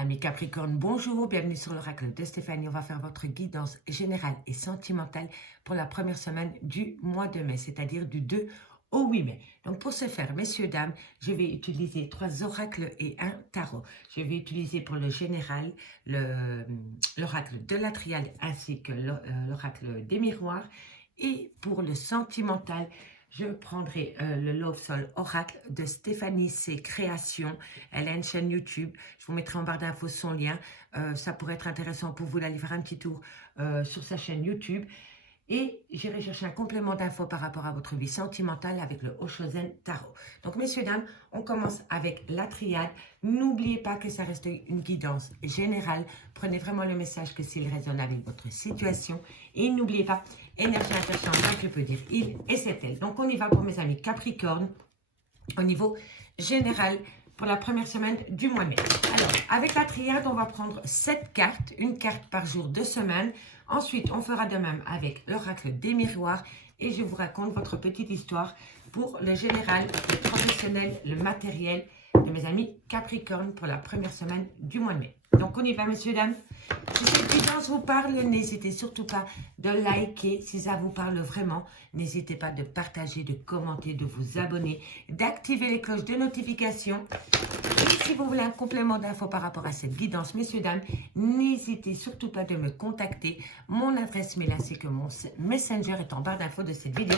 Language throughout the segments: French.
Amis Capricorne, bonjour, bienvenue sur l'oracle de Stéphanie. On va faire votre guidance générale et sentimentale pour la première semaine du mois de mai, c'est-à-dire du 2 au 8 mai. Donc pour ce faire, messieurs, dames, je vais utiliser 3 oracles et un tarot. Je vais utiliser pour le général l'oracle de la triade ainsi que l'oracle des miroirs. Et pour le sentimental, je prendrai le Love Soul Oracle de Stéphanie C. Création. Elle a une chaîne YouTube. Je vous mettrai en barre d'infos son lien. Ça pourrait être intéressant pour vous d'aller faire un petit tour sur sa chaîne YouTube. Et j'irai chercher un complément d'infos par rapport à votre vie sentimentale avec le Oshozen Tarot. Donc, messieurs, dames, on commence avec la triade. N'oubliez pas que ça reste une guidance générale. Prenez vraiment le message que s'il résonne avec votre situation. Et n'oubliez pas, énergie interchangeable, je peux dire il et c'est elle. Donc, on y va pour mes amis Capricorne au niveau général pour la première semaine du mois de mai. Alors, avec la triade, on va prendre 7 cartes, une carte par jour de semaine. Ensuite, on fera de même avec l'oracle des miroirs et je vous raconte votre petite histoire pour le général, le professionnel, le matériel de mes amis Capricorne pour la première semaine du mois de mai. Donc, on y va, messieurs, dames. Si cette guidance vous parle, n'hésitez surtout pas de liker si ça vous parle vraiment. N'hésitez pas de partager, de commenter, de vous abonner, d'activer les cloches de notification. Et si vous voulez un complément d'infos par rapport à cette guidance, messieurs, dames, n'hésitez surtout pas de me contacter. Mon adresse mail ainsi que mon messenger est en barre d'infos de cette vidéo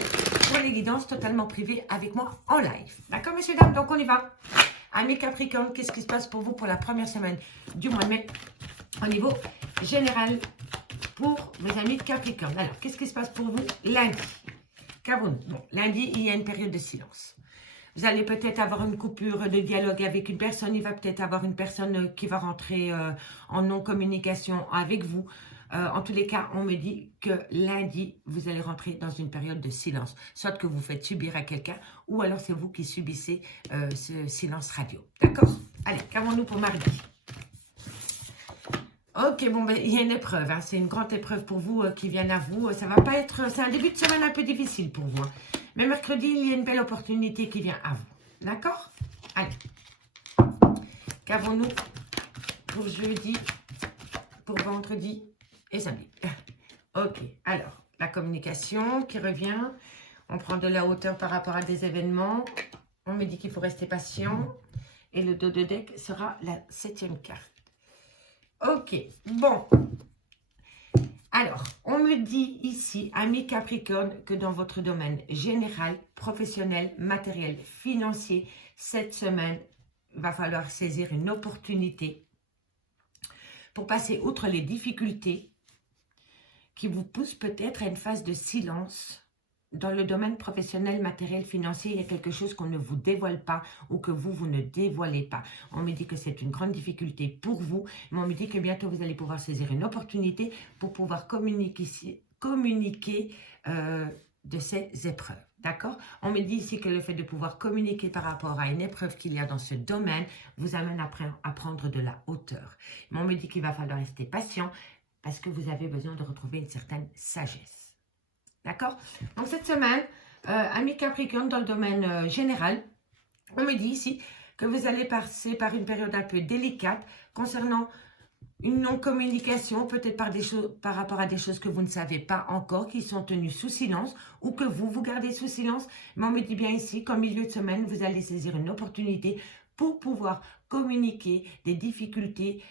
pour les guidances totalement privées avec moi en live. D'accord, messieurs, dames? Donc, on y va. Amis Capricorne, qu'est-ce qui se passe pour vous pour la première semaine du mois de mai au niveau général pour mes amis de Capricorne? Alors, qu'est-ce qui se passe pour vous lundi? Bon, lundi, il y a une période de silence. Vous allez peut-être avoir une coupure de dialogue avec une personne. Il va peut-être avoir une personne qui va rentrer en non-communication avec vous. En tous les cas, on me dit que lundi, vous allez rentrer dans une période de silence. Soit que vous faites subir à quelqu'un, ou alors c'est vous qui subissez ce silence radio. D'accord? Allez, qu'avons-nous pour mardi? Ok, bon, ben, il y a une épreuve. Hein. C'est une grande épreuve pour vous qui vient à vous. Ça va pas être... C'est un début de semaine un peu difficile pour vous. Hein. Mais mercredi, il y a une belle opportunité qui vient à vous. D'accord? Allez. Qu'avons-nous pour jeudi, pour vendredi et samedi? Ok, alors, la communication qui revient. On prend de la hauteur par rapport à des événements. On me dit qu'il faut rester patient. Et le dos de deck sera la 7e carte. Ok, bon. Alors, on me dit ici, amis Capricorne, que dans votre domaine général, professionnel, matériel, financier, cette semaine, il va falloir saisir une opportunité pour passer outre les difficultés qui vous poussent peut-être à une phase de silence. Dans le domaine professionnel, matériel, financier, il y a quelque chose qu'on ne vous dévoile pas ou que vous ne dévoilez pas. On me dit que c'est une grande difficulté pour vous, mais on me dit que bientôt vous allez pouvoir saisir une opportunité pour pouvoir communiquer de ces épreuves. D'accord? On me dit ici que le fait de pouvoir communiquer par rapport à une épreuve qu'il y a dans ce domaine vous amène à prendre de la hauteur. Mais on me dit qu'il va falloir rester patient parce que vous avez besoin de retrouver une certaine sagesse. D'accord? Donc, cette semaine, amis Capricorne, dans le domaine général, on me dit ici que vous allez passer par une période un peu délicate concernant une non-communication, peut-être par rapport à des choses que vous ne savez pas encore, qui sont tenues sous silence, ou que vous gardez sous silence. Mais on me dit bien ici qu'en milieu de semaine, vous allez saisir une opportunité pour pouvoir communiquer des difficultés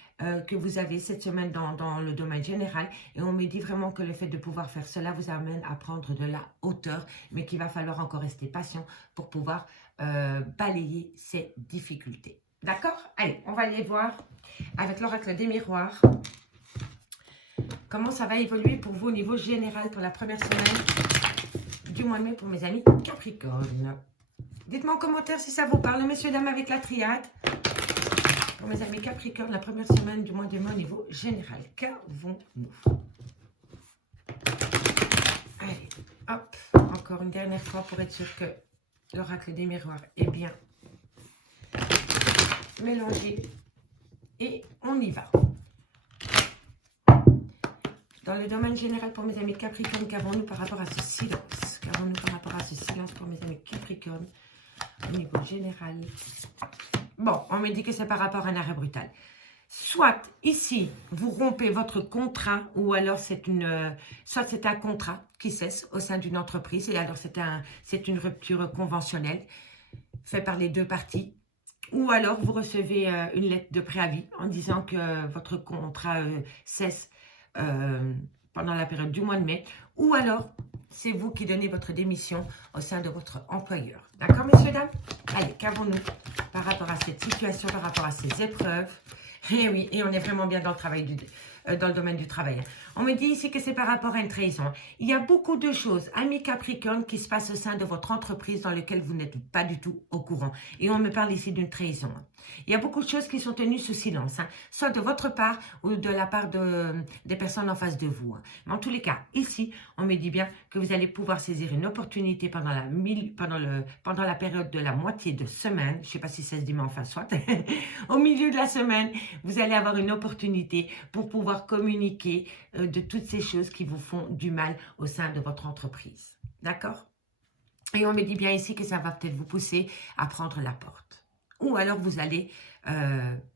que vous avez cette semaine dans le domaine général. Et on me dit vraiment que le fait de pouvoir faire cela vous amène à prendre de la hauteur, mais qu'il va falloir encore rester patient pour pouvoir balayer ces difficultés. D'accord? Allez, on va aller voir avec l'oracle des miroirs comment ça va évoluer pour vous au niveau général pour la première semaine du mois de mai pour mes amis Capricorne. Dites-moi en commentaire si ça vous parle, messieurs, dames, avec la triade. Pour mes amis Capricorne, la première semaine du mois de mai au niveau général. Qu'avons-nous? Allez, hop, encore une dernière fois pour être sûr que l'oracle des miroirs est bien mélangé. Et on y va. Dans le domaine général pour mes amis Capricorne, qu'avons-nous par rapport à ce silence? Qu'avons-nous par rapport à ce silence pour mes amis Capricorne au niveau général? Bon, on me dit que c'est par rapport à un arrêt brutal. Soit ici, vous rompez votre contrat ou alors soit c'est un contrat qui cesse au sein d'une entreprise et alors c'est une rupture conventionnelle faite par les deux parties. Ou alors vous recevez une lettre de préavis en disant que votre contrat cesse euh, pendant la période du mois de mai. Ou alors c'est vous qui donnez votre démission au sein de votre employeur. D'accord, messieurs, dames? Allez, qu'avons-nous par rapport à cette situation, par rapport à ces épreuves? Et oui, et on est vraiment bien dans dans le domaine du travail. On me dit ici que c'est par rapport à une trahison. Il y a beaucoup de choses, amis Capricorne, qui se passent au sein de votre entreprise dans lesquelles vous n'êtes pas du tout au courant. Et on me parle ici d'une trahison. Il y a beaucoup de choses qui sont tenues sous silence, soit de votre part ou de la part des personnes en face de vous. Mais en tous les cas, ici, on me dit bien que vous allez pouvoir saisir une opportunité pendant la période de la moitié de semaine. Je ne sais pas si ça se dit, mais enfin, soit. Au milieu de la semaine, vous allez avoir une opportunité pour pouvoir communiquer de toutes ces choses qui vous font du mal au sein de votre entreprise. D'accord? Et on me dit bien ici que ça va peut-être vous pousser à prendre la porte. Ou alors vous allez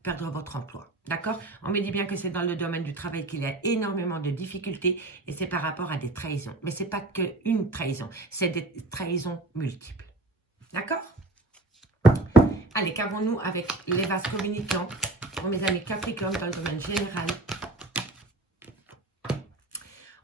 perdre votre emploi. D'accord? On me dit bien que c'est dans le domaine du travail qu'il y a énormément de difficultés et c'est par rapport à des trahisons. Mais ce n'est pas qu'une trahison, c'est des trahisons multiples. D'accord? Allez, qu'avons-nous avec les vases communicants pour mes amis Capricorne dans le domaine général?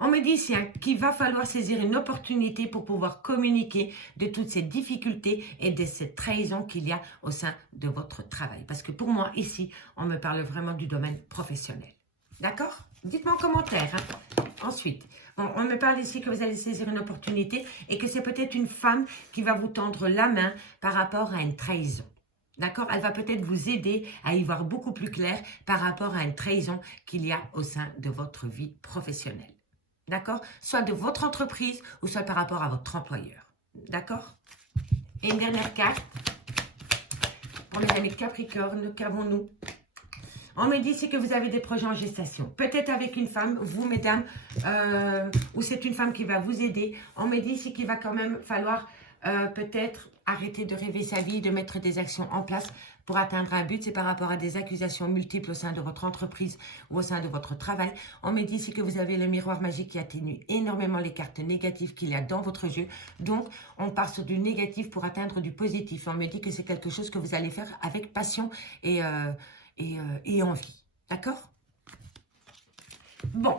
On me dit ici qu'il va falloir saisir une opportunité pour pouvoir communiquer de toutes ces difficultés et de ces trahisons qu'il y a au sein de votre travail. Parce que pour moi, ici, on me parle vraiment du domaine professionnel. D'accord? Dites-moi en commentaire. Ensuite, on me parle ici que vous allez saisir une opportunité et que c'est peut-être une femme qui va vous tendre la main par rapport à une trahison. D'accord? Elle va peut-être vous aider à y voir beaucoup plus clair par rapport à une trahison qu'il y a au sein de votre vie professionnelle. D'accord? Soit de votre entreprise ou soit par rapport à votre employeur. D'accord? Et une dernière carte. Pour mes amis Capricorne, qu'avons-nous? On me dit ici que vous avez des projets en gestation. Peut-être avec une femme, vous mesdames, ou c'est une femme qui va vous aider. On me dit ici qu'il va quand même falloir peut-être arrêter de rêver sa vie, de mettre des actions en place pour atteindre un but. C'est par rapport à des accusations multiples au sein de votre entreprise ou au sein de votre travail. On me dit ici que vous avez le miroir magique qui atténue énormément les cartes négatives qu'il y a dans votre jeu. Donc, on part sur du négatif pour atteindre du positif. On me dit que c'est quelque chose que vous allez faire avec passion et envie. D'accord? Bon,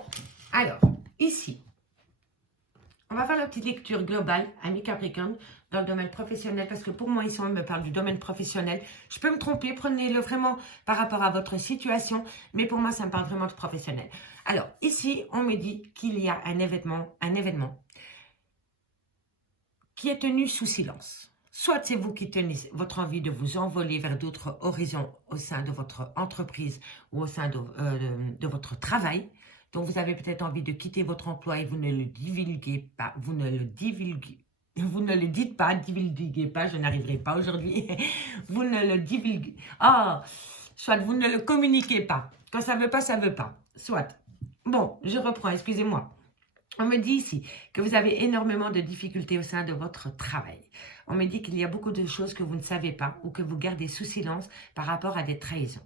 alors, ici, on va faire la petite lecture globale, amis Capricorne, dans le domaine professionnel, parce que pour moi, ici, on me parle du domaine professionnel. Je peux me tromper, prenez-le vraiment par rapport à votre situation, mais pour moi, ça me parle vraiment de professionnel. Alors, ici, on me dit qu'il y a un événement qui est tenu sous silence. Soit c'est vous qui tenez votre envie de vous envoler vers d'autres horizons au sein de votre entreprise ou au sein de votre travail. Donc, vous avez peut-être envie de quitter votre emploi et vous ne le divulguez pas, vous ne le dites pas, divulguez pas, je n'arriverai pas aujourd'hui. Vous ne le divulguez. Soit vous ne le communiquez pas. Quand ça veut pas, ça veut pas. Soit. Bon, je reprends, excusez-moi. On me dit ici que vous avez énormément de difficultés au sein de votre travail. On me dit qu'il y a beaucoup de choses que vous ne savez pas ou que vous gardez sous silence par rapport à des trahisons.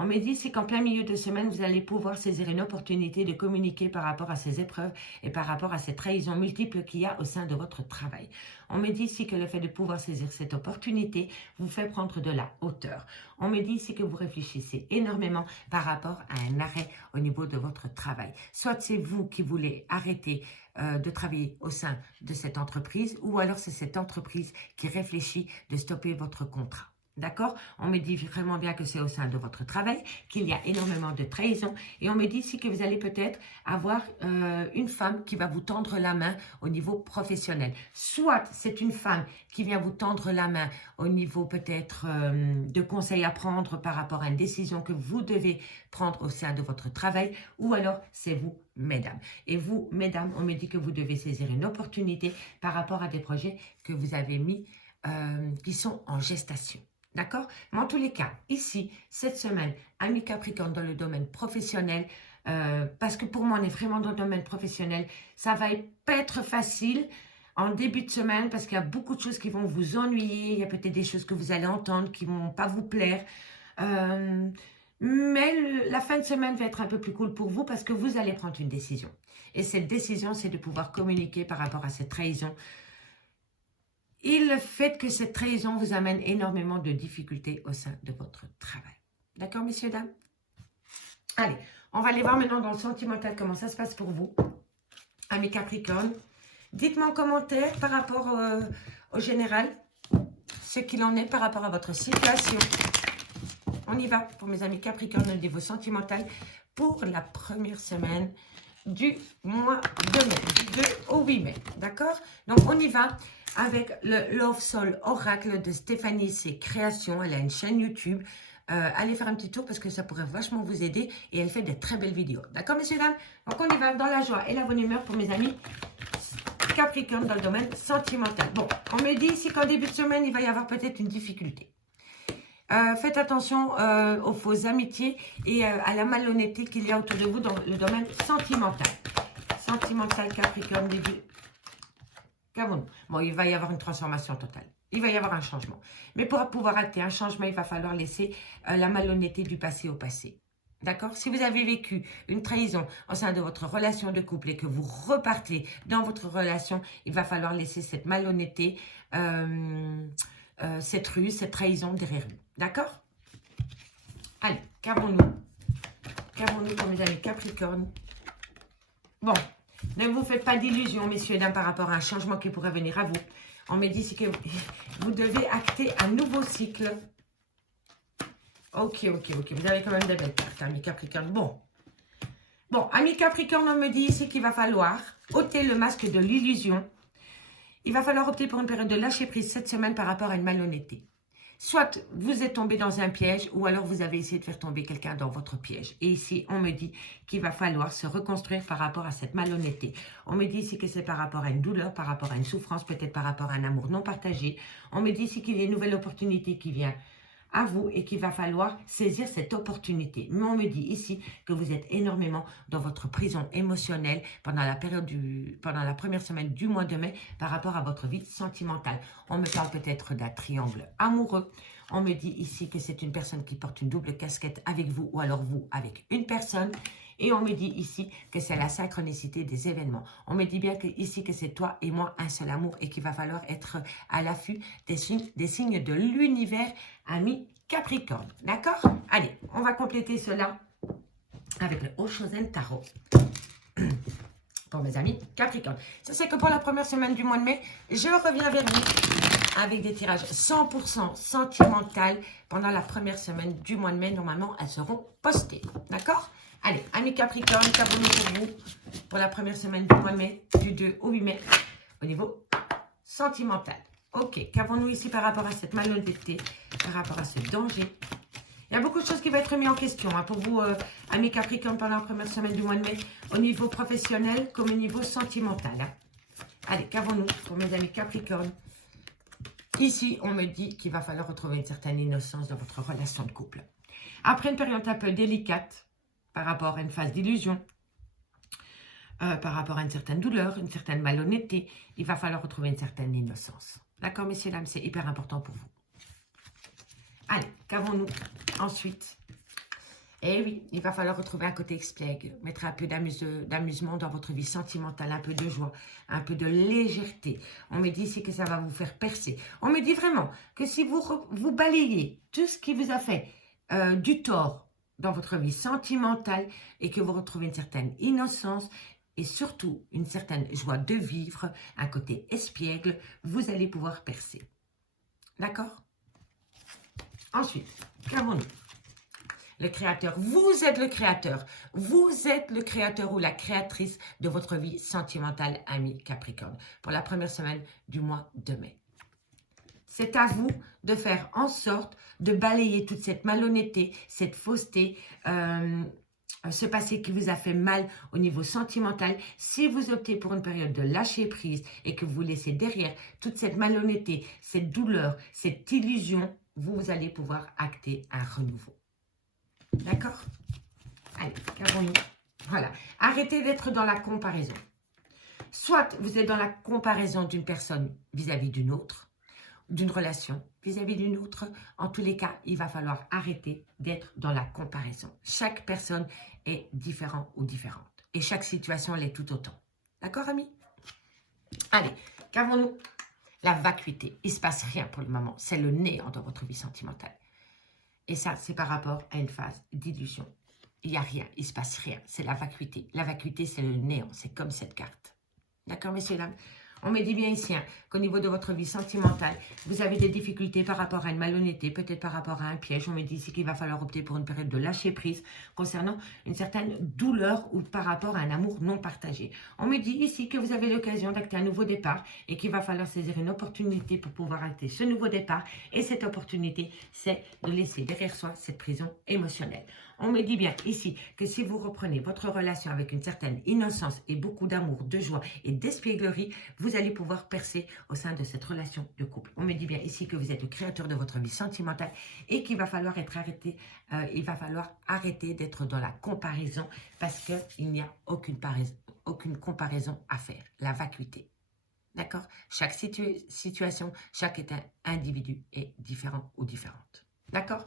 On me dit ici qu'en plein milieu de semaine, vous allez pouvoir saisir une opportunité de communiquer par rapport à ces épreuves et par rapport à ces trahisons multiples qu'il y a au sein de votre travail. On me dit ici que le fait de pouvoir saisir cette opportunité vous fait prendre de la hauteur. On me dit ici que vous réfléchissez énormément par rapport à un arrêt au niveau de votre travail. Soit c'est vous qui voulez arrêter de travailler au sein de cette entreprise ou alors c'est cette entreprise qui réfléchit de stopper votre contrat. D'accord? On me dit vraiment bien que c'est au sein de votre travail, qu'il y a énormément de trahison. Et on me dit ici que vous allez peut-être avoir une femme qui va vous tendre la main au niveau professionnel. Soit c'est une femme qui vient vous tendre la main au niveau peut-être de conseils à prendre par rapport à une décision que vous devez prendre au sein de votre travail. Ou alors c'est vous, mesdames. Et vous, mesdames, on me dit que vous devez saisir une opportunité par rapport à des projets que vous avez mis, qui sont en gestation. D'accord? Mais en tous les cas, ici, cette semaine, amis Capricorne dans le domaine professionnel, parce que pour moi, on est vraiment dans le domaine professionnel, ça va pas être facile en début de semaine parce qu'il y a beaucoup de choses qui vont vous ennuyer, il y a peut-être des choses que vous allez entendre qui ne vont pas vous plaire. Mais la fin de semaine va être un peu plus cool pour vous parce que vous allez prendre une décision. Et cette décision, c'est de pouvoir communiquer par rapport à cette trahison. Et le fait que cette trahison vous amène énormément de difficultés au sein de votre travail. D'accord, messieurs, dames? Allez, on va aller voir maintenant dans le sentimental comment ça se passe pour vous. Amis Capricorne, dites-moi en commentaire par rapport au général, ce qu'il en est par rapport à votre situation. On y va pour mes amis Capricorne au niveau sentimental pour la première semaine du mois de mai, du 2 au 8 mai, d'accord? Donc on y va avec le Love Soul Oracle de Stéphanie, ses créations. Elle a une chaîne YouTube. Allez faire un petit tour parce que ça pourrait vachement vous aider et elle fait de très belles vidéos. D'accord, messieurs, dames? Donc on y va dans la joie et la bonne humeur pour mes amis Capricorne dans le domaine sentimental. Bon, on me dit ici qu'en début de semaine, il va y avoir peut-être une difficulté. Faites attention aux fausses amitiés et à la malhonnêteté qu'il y a autour de vous dans le domaine sentimental. Sentimental, Capricorne, début. Bon, il va y avoir une transformation totale. Il va y avoir un changement. Mais pour pouvoir acter un changement, il va falloir laisser la malhonnêteté du passé au passé. D'accord? Si vous avez vécu une trahison au sein de votre relation de couple et que vous repartez dans votre relation, il va falloir laisser cette malhonnêteté, cette ruse, cette trahison derrière nous. D'accord? Allez, qu'avons-nous? Qu'avons-nous pour mes amis Capricorne? Bon, ne vous faites pas d'illusions, messieurs et dames, par rapport à un changement qui pourrait venir à vous. On me dit que vous devez acter un nouveau cycle. Ok. Vous avez quand même des belles cartes, amis Capricorne. Bon, amis Capricorne, on me dit ici qu'il va falloir ôter le masque de l'illusion. Il va falloir opter pour une période de lâcher prise cette semaine par rapport à une malhonnêteté. Soit vous êtes tombé dans un piège ou alors vous avez essayé de faire tomber quelqu'un dans votre piège. Et ici, on me dit qu'il va falloir se reconstruire par rapport à cette malhonnêteté. On me dit ici que c'est par rapport à une douleur, par rapport à une souffrance, peut-être par rapport à un amour non partagé. On me dit ici qu'il y a une nouvelle opportunité qui vient à vous et qu'il va falloir saisir cette opportunité. Mais on me dit ici que vous êtes énormément dans votre prison émotionnelle pendant la première semaine du mois de mai par rapport à votre vie sentimentale. On me parle peut-être d'un triangle amoureux. On me dit ici que c'est une personne qui porte une double casquette avec vous ou alors vous avec une personne. Et on me dit ici que c'est la synchronicité des événements. On me dit bien ici que c'est toi et moi un seul amour et qu'il va falloir être à l'affût des signes de l'univers, amis Capricorne. D'accord? Allez, on va compléter cela avec le Oshozen Tarot. Pour mes amis Capricorne. Ça, c'est que pour la première semaine du mois de mai, je reviens vers vous avec des tirages 100% sentimental pendant la première semaine du mois de mai. Normalement, elles seront postées. D'accord? Allez, amis Capricorne, qu'avons-nous pour vous pour la première semaine du mois de mai, du 2 au 8 mai, au niveau sentimental? Ok, qu'avons-nous ici par rapport à cette malhonnêteté, par rapport à ce danger? Il y a beaucoup de choses qui vont être mises en question pour vous, amis Capricorne, pendant la première semaine du mois de mai, au niveau professionnel comme au niveau sentimental. Allez, qu'avons-nous pour mes amis Capricorne? Ici, on me dit qu'il va falloir retrouver une certaine innocence dans votre relation de couple. Après une période un peu délicate, par rapport à une phase d'illusion, par rapport à une certaine douleur, une certaine malhonnêteté, il va falloir retrouver une certaine innocence. D'accord, messieurs, dames, c'est hyper important pour vous. Allez, qu'avons-nous ensuite? Eh oui, il va falloir retrouver un côté expiègle, mettre un peu d'amusement dans votre vie sentimentale, un peu de joie, un peu de légèreté. On me dit ici que ça va vous faire percer. On me dit vraiment que si vous balayez tout ce qui vous a fait du tort dans votre vie sentimentale et que vous retrouvez une certaine innocence et surtout une certaine joie de vivre, un côté espiègle, vous allez pouvoir percer. D'accord? Ensuite, qu'avons-nous? Le créateur, vous êtes le créateur. Vous êtes le créateur ou la créatrice de votre vie sentimentale, ami Capricorne, pour la première semaine du mois de mai. C'est à vous de faire en sorte de balayer toute cette malhonnêteté, cette fausseté, ce passé qui vous a fait mal au niveau sentimental. Si vous optez pour une période de lâcher prise et que vous laissez derrière toute cette malhonnêteté, cette douleur, cette illusion, vous allez pouvoir acter un renouveau. D'accord? Allez, qu'avons-nous? Voilà. Arrêtez d'être dans la comparaison. Soit vous êtes dans la comparaison d'une personne vis-à-vis d'une autre, d'une relation vis-à-vis d'une autre. En tous les cas, il va falloir arrêter d'être dans la comparaison. Chaque personne est différente ou différente. Et chaque situation l'est tout autant. D'accord, amis? Allez, qu'avons-nous? La vacuité. Il ne se passe rien pour le moment. C'est le néant dans votre vie sentimentale. Et ça, c'est par rapport à une phase d'illusion. Il n'y a rien, il ne se passe rien. C'est la vacuité. La vacuité, c'est le néant. C'est comme cette carte. D'accord, messieurs, dames? On me dit bien ici qu'au niveau de votre vie sentimentale, vous avez des difficultés par rapport à une malhonnêteté, peut-être par rapport à un piège. On me dit ici qu'il va falloir opter pour une période de lâcher prise concernant une certaine douleur ou par rapport à un amour non partagé. On me dit ici que vous avez l'occasion d'acter un nouveau départ et qu'il va falloir saisir une opportunité pour pouvoir acter ce nouveau départ. Et cette opportunité, c'est de laisser derrière soi cette prison émotionnelle. On me dit bien ici que si vous reprenez votre relation avec une certaine innocence et beaucoup d'amour, de joie et d'espièglerie, vous allez pouvoir percer au sein de cette relation de couple. On me dit bien ici que vous êtes le créateur de votre vie sentimentale et qu'il va falloir arrêter d'être dans la comparaison parce qu'il n'y a aucune comparaison à faire. La vacuité. D'accord? Chaque situation, chaque individu est différent ou différente. D'accord?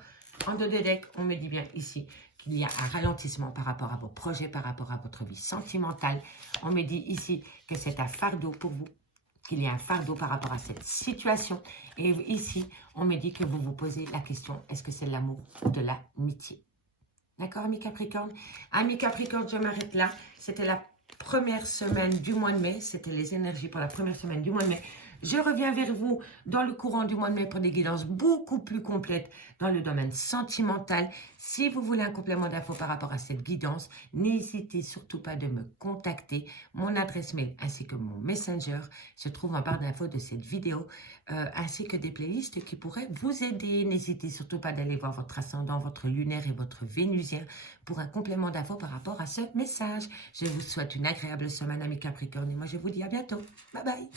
En dos de deck, on me dit bien ici qu'il y a un ralentissement par rapport à vos projets, par rapport à votre vie sentimentale. On me dit ici que c'est un fardeau pour vous, qu'il y a un fardeau par rapport à cette situation. Et ici, on me dit que vous vous posez la question, est-ce que c'est de l'amour ou de l'amitié? D'accord, amis Capricorne? Amis Capricorne, je m'arrête là. C'était la première semaine du mois de mai. C'était les énergies pour la première semaine du mois de mai. Je reviens vers vous dans le courant du mois de mai pour des guidances beaucoup plus complètes dans le domaine sentimental. Si vous voulez un complément d'infos par rapport à cette guidance, n'hésitez surtout pas de me contacter. Mon adresse mail ainsi que mon messenger se trouve en barre d'infos de cette vidéo, ainsi que des playlists qui pourraient vous aider. N'hésitez surtout pas d'aller voir votre ascendant, votre lunaire et votre vénusien pour un complément d'infos par rapport à ce message. Je vous souhaite une agréable semaine, amis Capricorne, et moi je vous dis à bientôt. Bye bye.